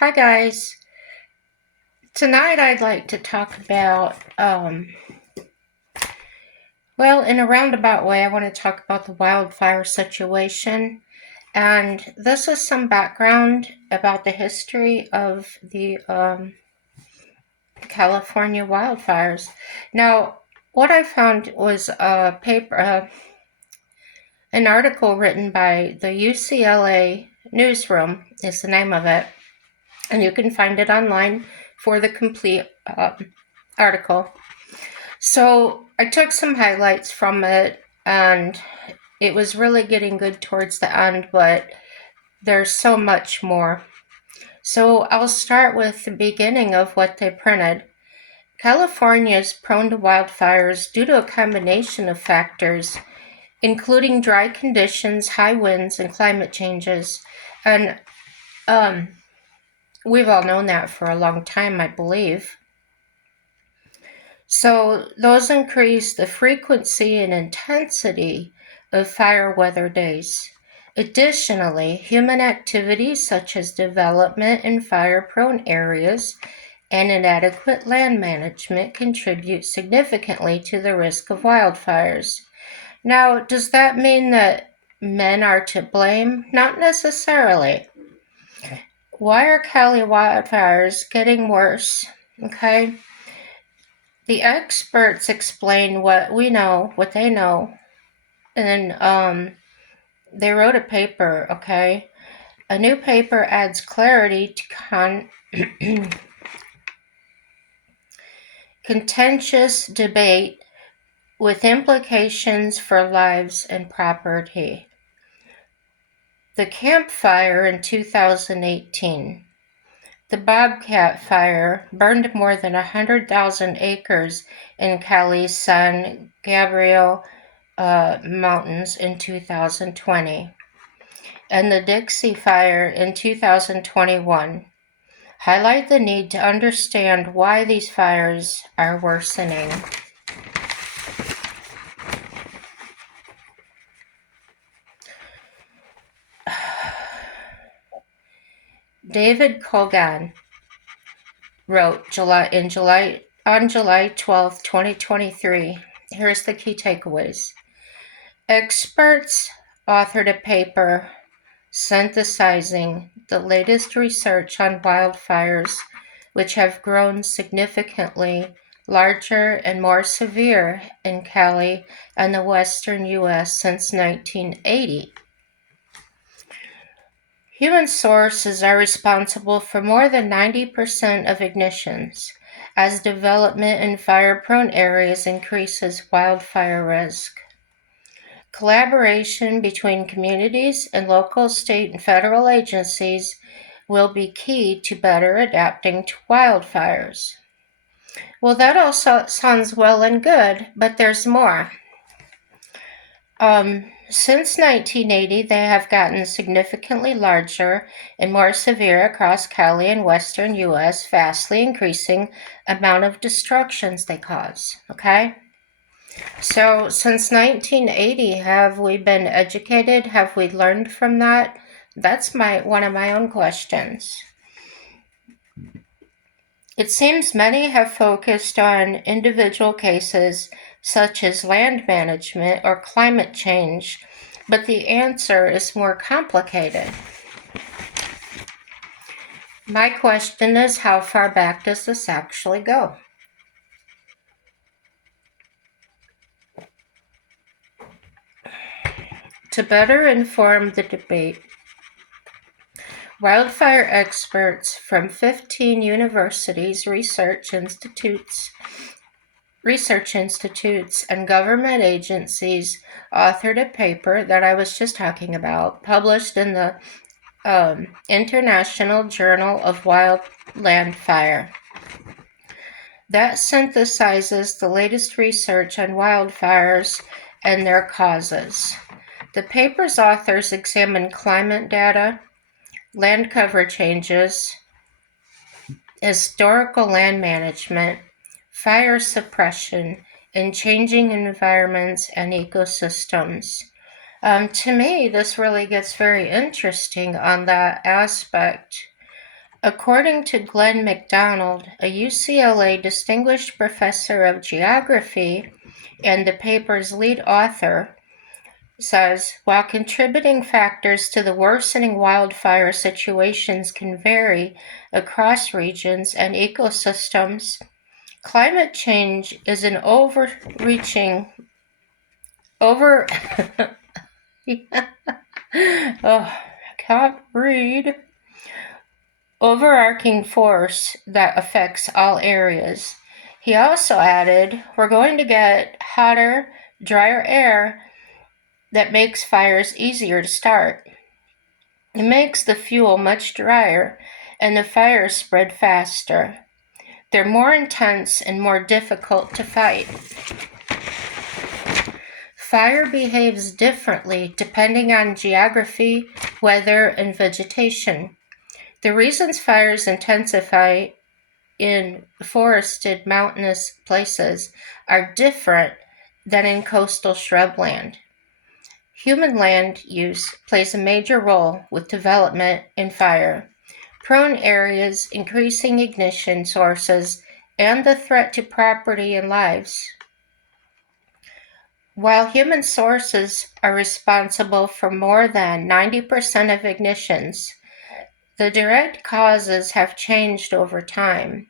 Hi guys. Tonight I'd like to talk about, in a roundabout way, I want to talk about the wildfire situation. And this is some background about the history of the California wildfires. Now, what I found was a paper, an article written by the UCLA Newsroom, is the name of it. And you can find it online for the complete article. So I took some highlights from it, and it was really getting good towards the end, but there's so much more. So I'll start with the beginning of what they printed. California is prone to wildfires due to a combination of factors, including dry conditions, high winds, and climate changes. And we've all known that for a long time, I believe. So those increase the frequency and intensity of fire weather days. Additionally, human activities such as development in fire-prone areas and inadequate land management contribute significantly to the risk of wildfires. Now, does that mean that men are to blame? Not necessarily. Why are Cali wildfires getting worse? Okay. The experts explain what we know, what they know, and they wrote a paper, okay? A new paper adds clarity to contentious debate with implications for lives and property. The Camp Fire in 2018. The Bobcat Fire burned more than 100,000 acres in Cali's San Gabriel Mountains in 2020, and the Dixie Fire in 2021 highlight the need to understand why these fires are worsening. David Kogan wrote on July 12, 2023. Here's the key takeaways. Experts authored a paper synthesizing the latest research on wildfires, which have grown significantly larger and more severe in Cali and the western U.S. since 1980. Human sources are responsible for more than 90% of ignitions, as development in fire-prone areas increases wildfire risk. Collaboration between communities and local, state, and federal agencies will be key to better adapting to wildfires. Well, that all sounds well and good, but there's more. Since 1980, they have gotten significantly larger and more severe across Cali and western U.S., vastly increasing amount of destructions they cause, okay? So since 1980, have we been educated? Have we learned from that? That's one of my own questions. It seems many have focused on individual cases such as land management or climate change, but the answer is more complicated. My question is, how far back does this actually go? To better inform the debate, wildfire experts from 15 universities, research institutes, and government agencies authored a paper that I was just talking about, published in the International Journal of Wildland Fire. That synthesizes the latest research on wildfires and their causes. The paper's authors examine climate data, land cover changes, historical land management, fire suppression, and changing environments and ecosystems. To me, this really gets very interesting on that aspect. According to Glenn McDonald, a UCLA Distinguished Professor of Geography and the paper's lead author, says, while contributing factors to the worsening wildfire situations can vary across regions and ecosystems, climate change is an overreaching, over, oh, I can't read, overarching force that affects all areas. He also added, we're going to get hotter, drier air that makes fires easier to start. It makes the fuel much drier and the fires spread faster. They're more intense and more difficult to fight. Fire behaves differently depending on geography, weather, and vegetation. The reasons fires intensify in forested mountainous places are different than in coastal shrubland. Human land use plays a major role with development in fire. Prone areas, increasing ignition sources, and the threat to property and lives. While human sources are responsible for more than 90% of ignitions, the direct causes have changed over time.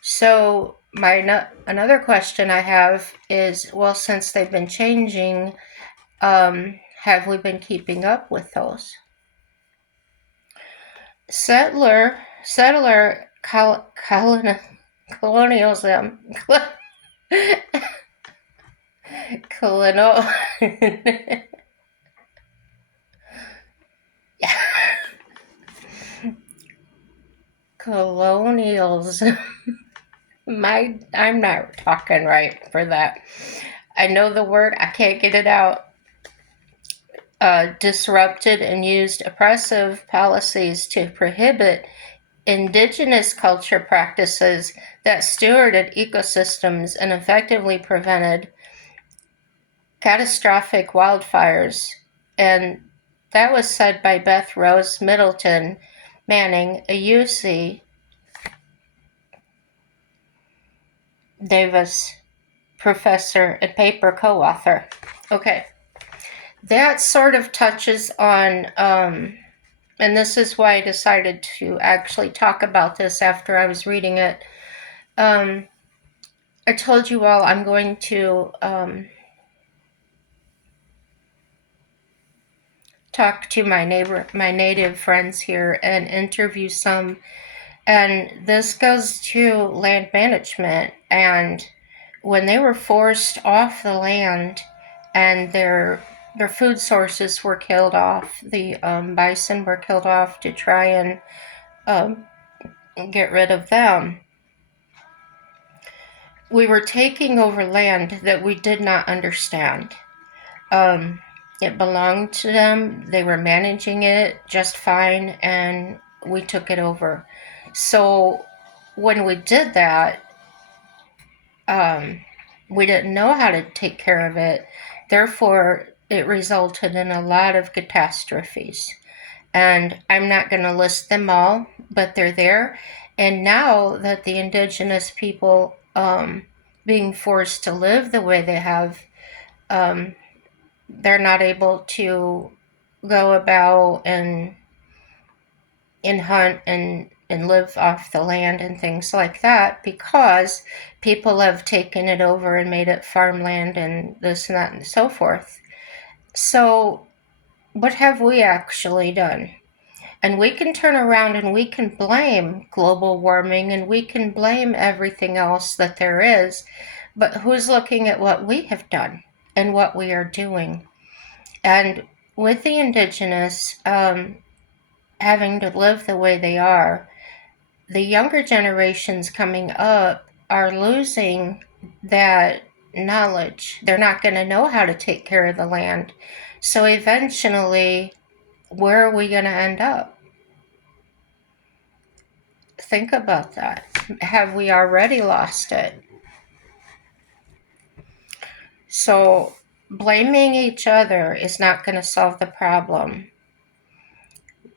So another question I have is, well, since they've been changing, have we been keeping up with those? Settler colonialism, colonial, colonialism. I'm not talking right for that. I know the word, I can't get it out. Disrupted and used oppressive policies to prohibit indigenous culture practices that stewarded ecosystems and effectively prevented catastrophic wildfires. And that was said by Beth Rose Middleton Manning, a UC Davis professor and paper co-author. Okay, that sort of touches on, and this is why I decided to actually talk about this after I was reading it. I told you all I'm going to talk to my native friends here and interview some. And this goes to land management. And when they were forced off the land and their food sources were killed off, the bison were killed off to try and get rid of them. We were taking over land that we did not understand. It belonged to them. They were managing it just fine, and we took it over. So when we did that, we didn't know how to take care of it. Therefore, it resulted in a lot of catastrophes. And I'm not going to list them all, but they're there. And now that the indigenous people being forced to live the way they have, they're not able to go about and hunt and live off the land and things like that, because people have taken it over and made it farmland and this and that and so forth. So what have we actually done? And we can turn around and we can blame global warming and we can blame everything else that there is, but who's looking at what we have done and what we are doing? And with the indigenous having to live the way they are, the younger generations coming up are losing that knowledge. They're not going to know how to take care of the land. So eventually, where are we going to end up? Think about that. Have we already lost it? So blaming each other is not going to solve the problem.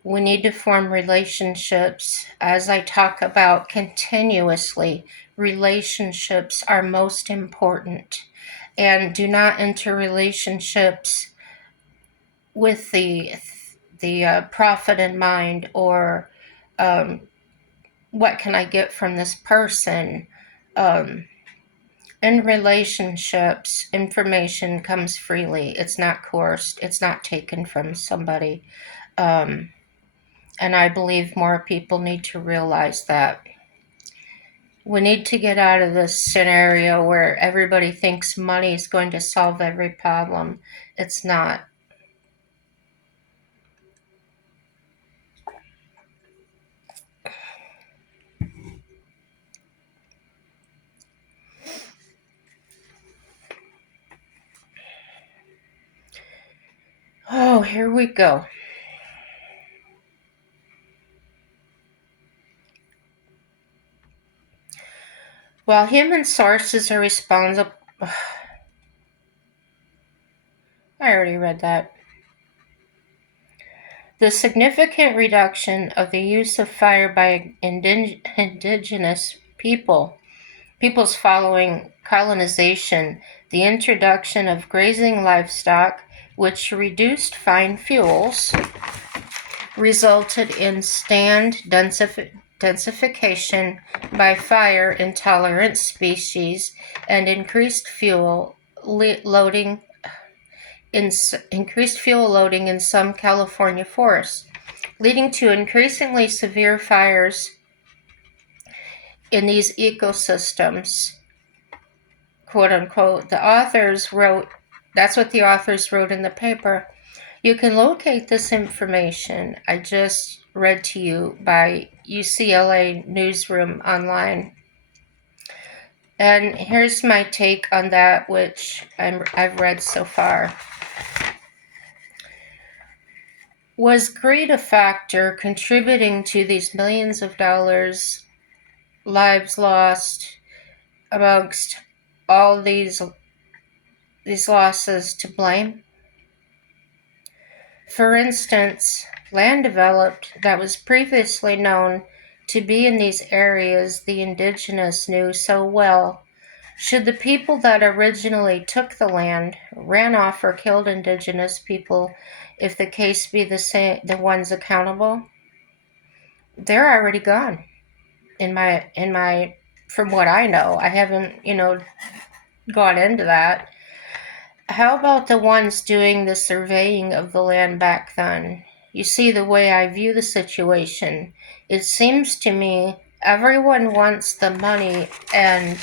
We need to form relationships. As I talk about continuously, relationships are most important. And do not enter relationships with the profit in mind, or um, what can I get from this person. Um, in relationships, information comes freely. It's not coerced. It's not taken from somebody. Um, and I believe more people need to realize that. We need to get out of this scenario where everybody thinks money is going to solve every problem. It's not. Oh, here we go. While human sources are responsible, I already read that. The significant reduction of the use of fire by indigenous peoples following colonization, the introduction of grazing livestock, which reduced fine fuels, resulted in stand densification by fire-intolerant species and increased fuel loading in some California forests, leading to increasingly severe fires in these ecosystems. Quote unquote. That's what the authors wrote in the paper. You can locate this information I just read to you by UCLA Newsroom online. And here's my take on that, which I've read so far. Was greed a factor contributing to these millions of dollars, lives lost, amongst all these losses to blame? For instance, land developed that was previously known to be in these areas the indigenous knew so well. Should the people that originally took the land, ran off, or killed indigenous people, if the case be the ones accountable? They're already gone. In my from what I know, I haven't gone into that. How about the ones doing the surveying of the land back then? You see, the way I view the situation, it seems to me everyone wants the money and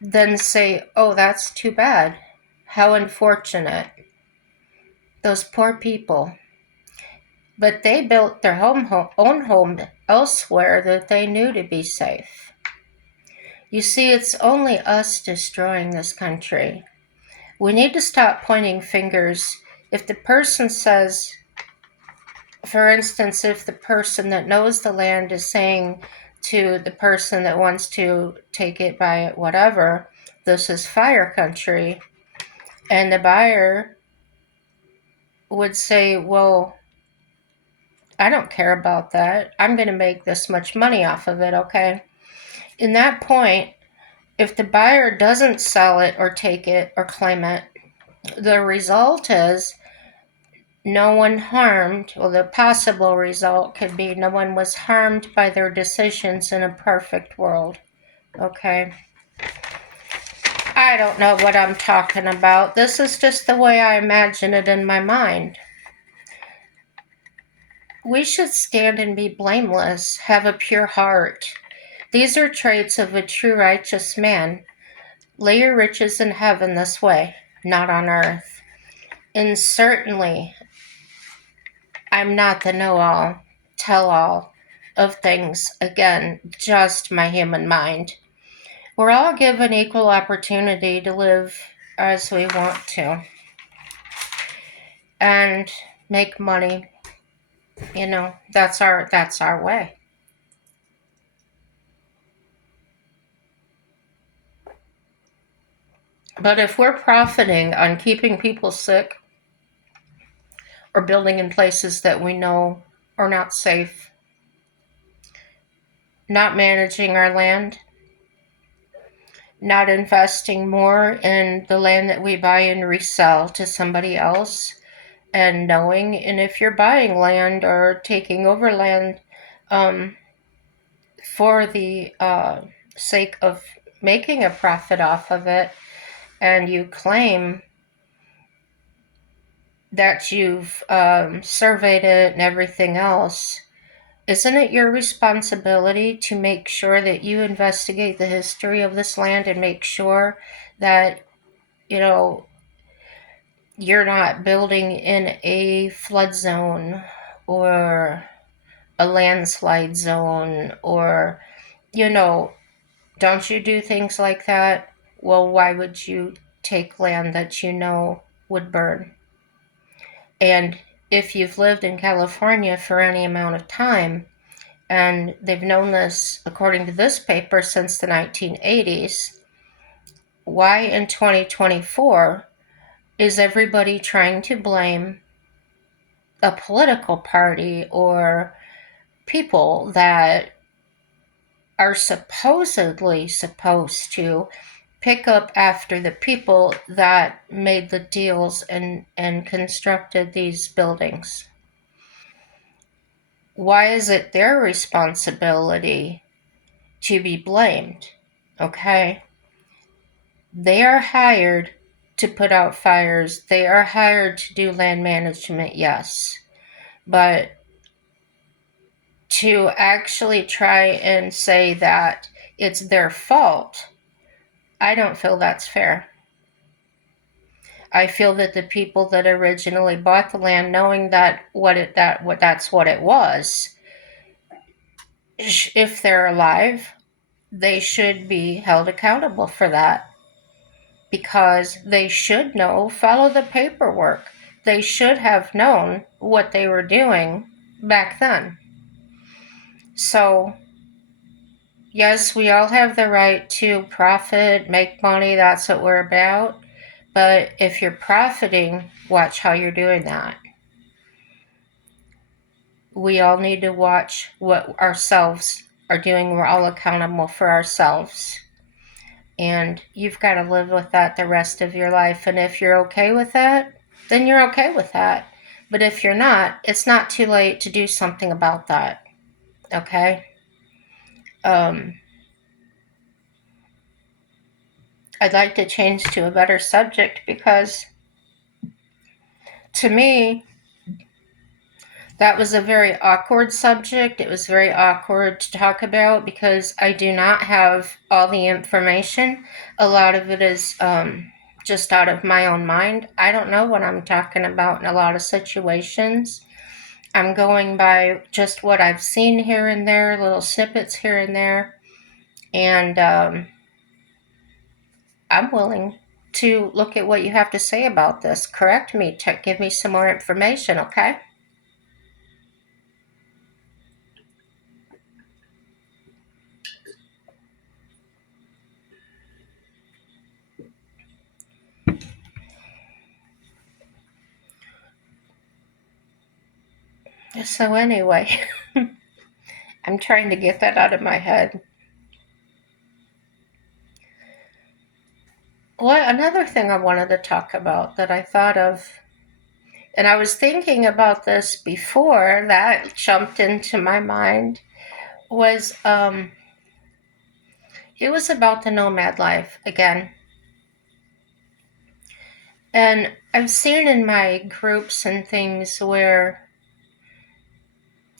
then say, oh, that's too bad. How unfortunate. Those poor people. But they built their own home elsewhere that they knew to be safe. You see, it's only us destroying this country. We need to stop pointing fingers. If the person says, for instance, if the person that knows the land is saying to the person that wants to take it, buy it, whatever, this is fire country, and the buyer would say, well, I don't care about that. I'm going to make this much money off of it, okay? In that point, if the buyer doesn't sell it or take it or claim it, the result is no one harmed. Well, the possible result could be no one was harmed by their decisions in a perfect world, okay? I don't know what I'm talking about. This is just the way I imagine it in my mind. We should stand and be blameless, have a pure heart. These are traits of a true righteous man. Lay your riches in heaven this way, not on earth. And certainly, I'm not the know-all, tell-all of things. Again, just my human mind. We're all given equal opportunity to live as we want to and make money. That's our way. But if we're profiting on keeping people sick or building in places that we know or not safe, not managing our land, not investing more in the land that we buy and resell to somebody else, and knowing, and if you're buying land or taking over land um, for the sake of making a profit off of it, and you claim that you've surveyed it and everything else, isn't it your responsibility to make sure that you investigate the history of this land and make sure that, you know, you're not building in a flood zone or a landslide zone, or, you know, don't you do things like that? Well, why would you take land that you know would burn? And if you've lived in California for any amount of time, and they've known this, according to this paper, since the 1980s, why in 2024 is everybody trying to blame a political party or people that are supposedly supposed to pick up after the people that made the deals and constructed these buildings? Why is it their responsibility to be blamed? Okay? They are hired to put out fires. They are hired to do land management, yes. But to actually try and say that it's their fault, I don't feel that's fair. I feel that the people that originally bought the land, knowing that that's what it was, if they're alive, they should be held accountable for that, because they should know, follow the paperwork. They should have known what they were doing back then. So, yes, we all have the right to profit, make money, that's what we're about. But if you're profiting, watch how you're doing that. We all need to watch what ourselves are doing. We're all accountable for ourselves. And you've got to live with that the rest of your life. And if you're okay with that, then you're okay with that. But if you're not, it's not too late to do something about that. Okay? Um, I'd like to change to a better subject, because to me, that was a very awkward subject. It was very awkward to talk about because I do not have all the information. A lot of it is just out of my own mind. I don't know what I'm talking about in a lot of situations. I'm going by just what I've seen here and there, little snippets here and there. And I'm willing to look at what you have to say about this. Correct me, give me some more information, okay? So, anyway, I'm trying to get that out of my head. Well, another thing I wanted to talk about that I thought of, and I was thinking about this before that jumped into my mind, was it was about the nomad life again. And I've seen in my groups and things where,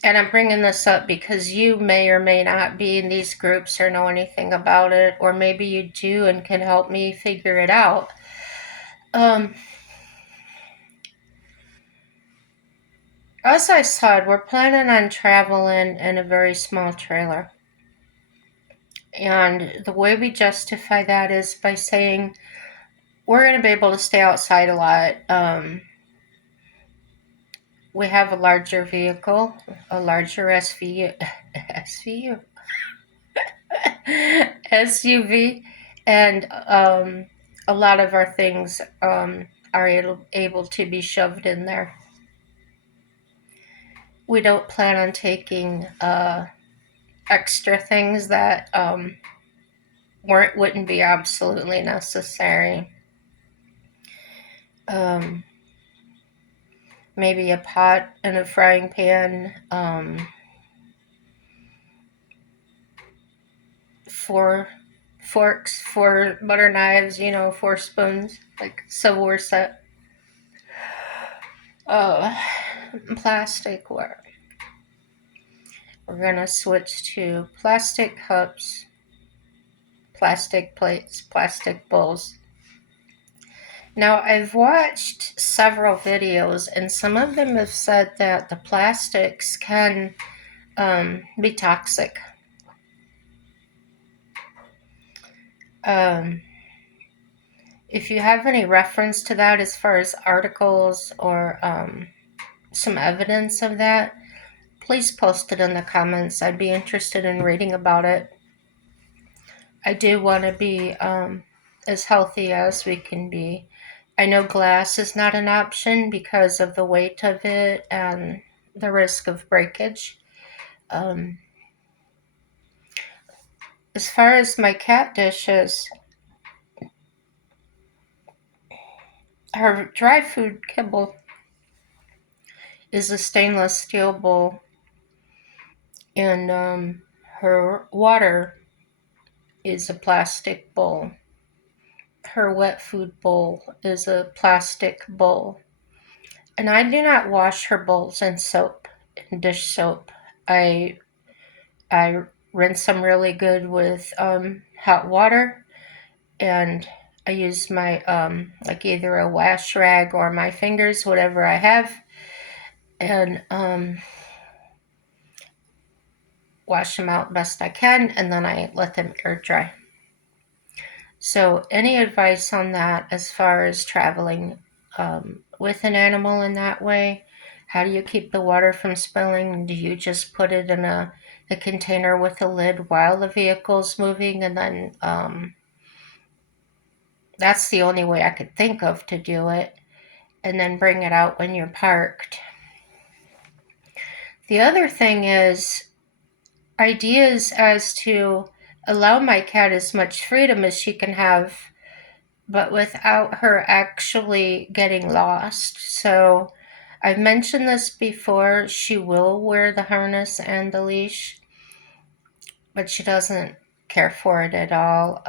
and I'm bringing this up because you may or may not be in these groups or know anything about it, or maybe you do and can help me figure it out. As I said, we're planning on traveling in a very small trailer. And the way we justify that is by saying we're going to be able to stay outside a lot. We have a larger vehicle, a larger SVU, SUV, and a lot of our things are able to be shoved in there. we don't plan on taking extra things that wouldn't be absolutely necessary. Um, Maybe a pot and a frying pan, 4 forks, 4 butter knives, 4 spoons, like silverware set. Uh, Plasticware. We're gonna switch to plastic cups, plastic plates, plastic bowls. Now, I've watched several videos, and some of them have said that the plastics can be toxic. Um, if you have any reference to that as far as articles or some evidence of that, please post it in the comments. I'd be interested in reading about it. I do want to be as healthy as we can be. I know glass is not an option because of the weight of it and the risk of breakage. Um, as far as my cat dishes, her dry food kibble is a stainless steel bowl, and her water is a plastic bowl. Her wet food bowl is a plastic bowl. And I do not wash her bowls in soap, in dish soap. I I rinse them really good with hot water, and I use my like either a wash rag or my fingers, whatever I have, and wash them out best I can, and then I let them air dry. So, any advice on that as far as traveling with an animal in that way? How do you keep the water from spilling? Do you just put it in a container with a lid while the vehicle's moving? And then that's the only way I could think of to do it. And then bring it out when you're parked. The other thing is ideas as to allow my cat as much freedom as she can have, but without her actually getting lost. So I've mentioned this before. She will wear the harness and the leash, but she doesn't care for it at all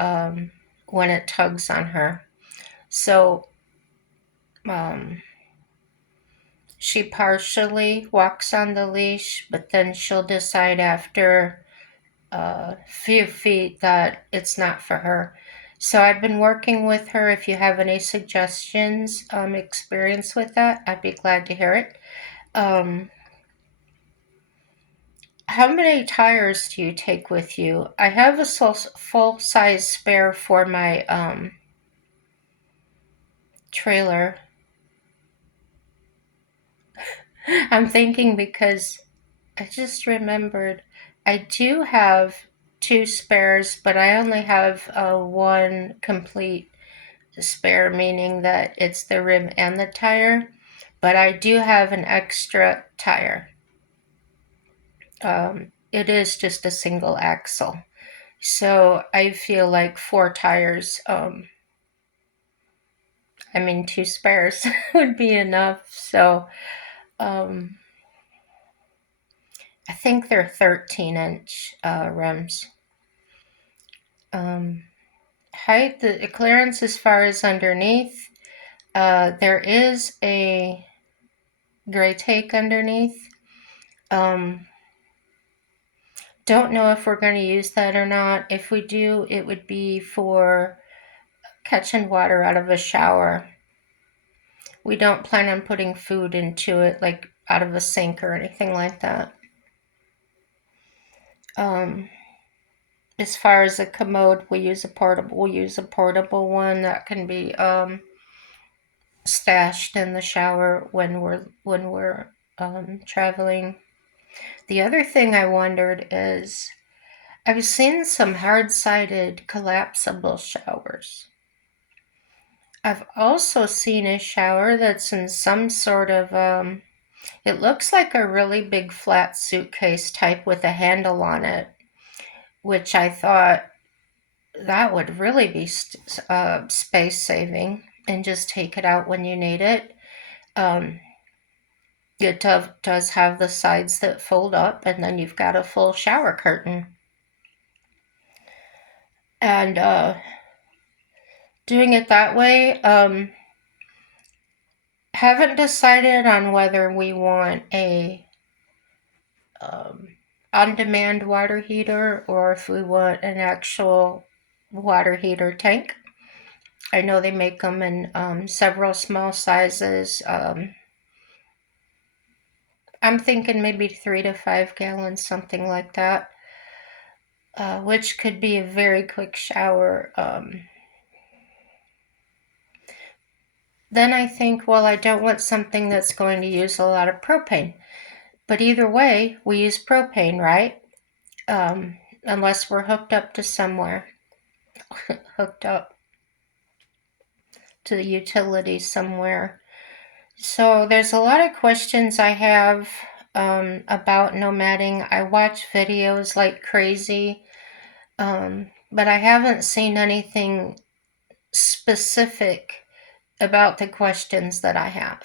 when it tugs on her. So um, she partially walks on the leash, but then she'll decide after a few feet that it's not for her. So I've been working with her. If you have any suggestions, experience with that, I'd be glad to hear it. Um, how many tires do you take with you? I have a full size spare for my trailer. I'm thinking because I just remembered I do have 2 spares, but I only have one complete spare, meaning that it's the rim and the tire. But I do have an extra tire. It is just a single axle. So I feel like 4 tires, 2 spares would be enough. So um, I think they're 13-inch rims. Um, Height, the clearance as far as underneath, there is a gray take underneath. Don't know if we're going to use that or not. If we do, it would be for catching water out of a shower. We don't plan on putting food into it, like out of a sink or anything like that. As far as a commode, we'll use a portable one that can be stashed in the shower when we're traveling. The other thing I wondered is I've seen some hard-sided collapsible showers. I've also seen a shower that's in some sort of It looks like a really big flat suitcase type with a handle on it, which I thought that would really be space saving, and just take it out when you need it. Um, it does have the sides that fold up, and then you've got a full shower curtain. And doing it that way, haven't decided on whether we want a um, on-demand water heater or if we want an actual water heater tank. I know they make them in several small sizes. I'm thinking maybe 3 to 5 gallons, something like that, which could be a very quick shower. Then I think, well, I don't want something that's going to use a lot of propane. But either way, we use propane, right? Unless we're hooked up to somewhere, hooked up to the utility somewhere. So there's a lot of questions I have about nomading. I watch videos like crazy, but I haven't seen anything specific about the questions that I have.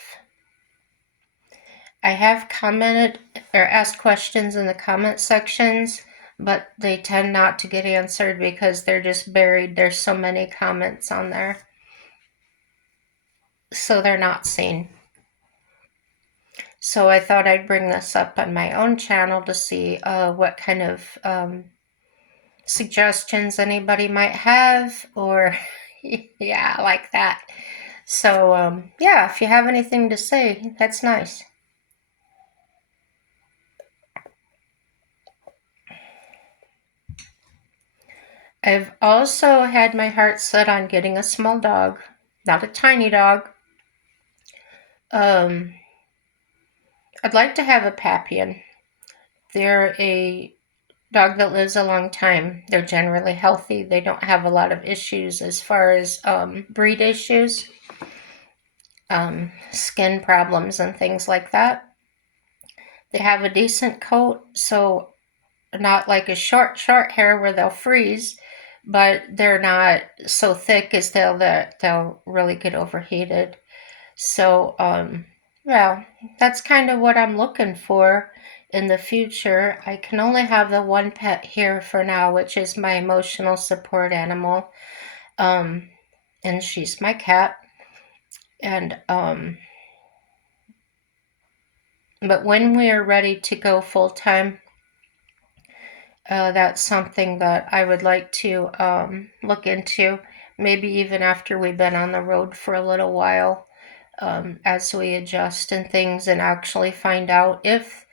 I have commented or asked questions in the comment sections, but they tend not to get answered because they're just buried. There's so many comments on there, so they're not seen. So I thought I'd bring this up on my own channel to see what kind of suggestions anybody might have, or yeah, like that. So yeah, if you have anything to say, that's nice. I've also had my heart set on getting a small dog, not a tiny dog. Um, I'd like to have a Papian. They're a dog that lives a long time. They're generally healthy. They don't have a lot of issues as far as breed issues, skin problems, and things like that. They have a decent coat, so not like a short hair where they'll freeze, but they're not so thick as they'll really get overheated. So, well, that's kind of what I'm looking for in the future. I can only have the one pet here for now, which is my emotional support animal. And she's my cat. And, but when we are ready to go full time, that's something that I would like to look into, maybe even after we've been on the road for a little while, as we adjust and things, and actually find out if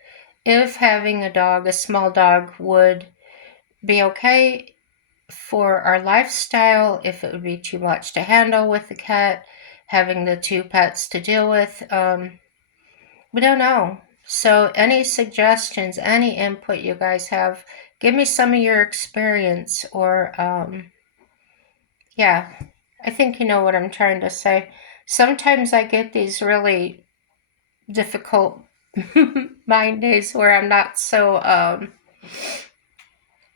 having a dog, a small dog, would be okay for our lifestyle, if it would be too much to handle with the cat, having the two pets to deal with. We don't know. So, any suggestions, any input you guys have, give me some of your experience, or, yeah, I think you know what I'm trying to say. Sometimes I get these really difficult mind days where I'm not so,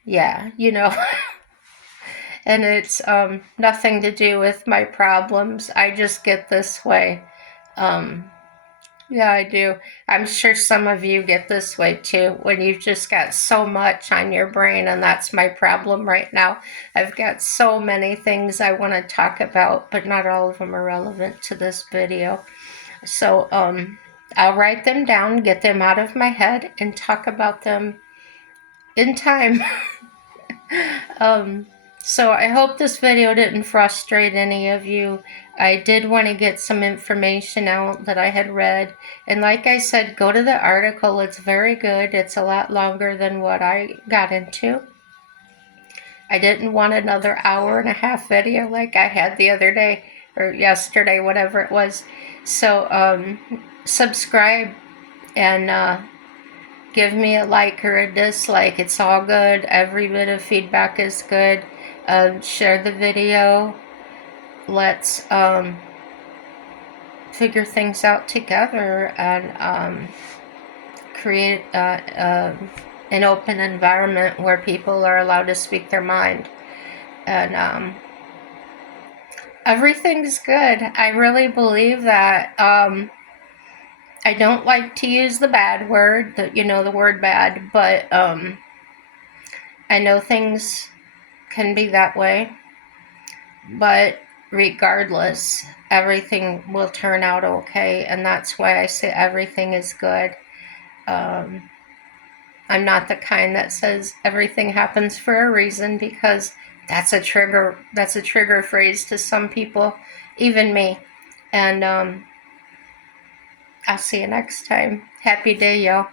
yeah, and it's nothing to do with my problems. I just get this way. Um, Yeah, I do. I'm sure some of you get this way too, when you've just got so much on your brain, and that's my problem right now. I've got so many things I want to talk about, but not all of them are relevant to this video. So, I'll write them down, get them out of my head, and talk about them in time. Um, so I hope this video didn't frustrate any of you. I did want to get some information out that I had read. And like I said, go to the article. It's very good. It's a lot longer than what I got into. I didn't want another hour-and-a-half video like I had the other day, or yesterday, whatever it was. So subscribe and give me a like or a dislike. It's all good. Every bit of feedback is good. Share the video. Let's figure things out together and create an open environment where people are allowed to speak their mind. And everything's good. I really believe that. I don't like to use the bad word, the word bad, but I know things can be that way. But regardless, everything will turn out okay, and that's why I say everything is good. Um, I'm not the kind that says everything happens for a reason, because that's a trigger. That's a trigger phrase to some people, even me. And I'll see you next time. Happy day, y'all.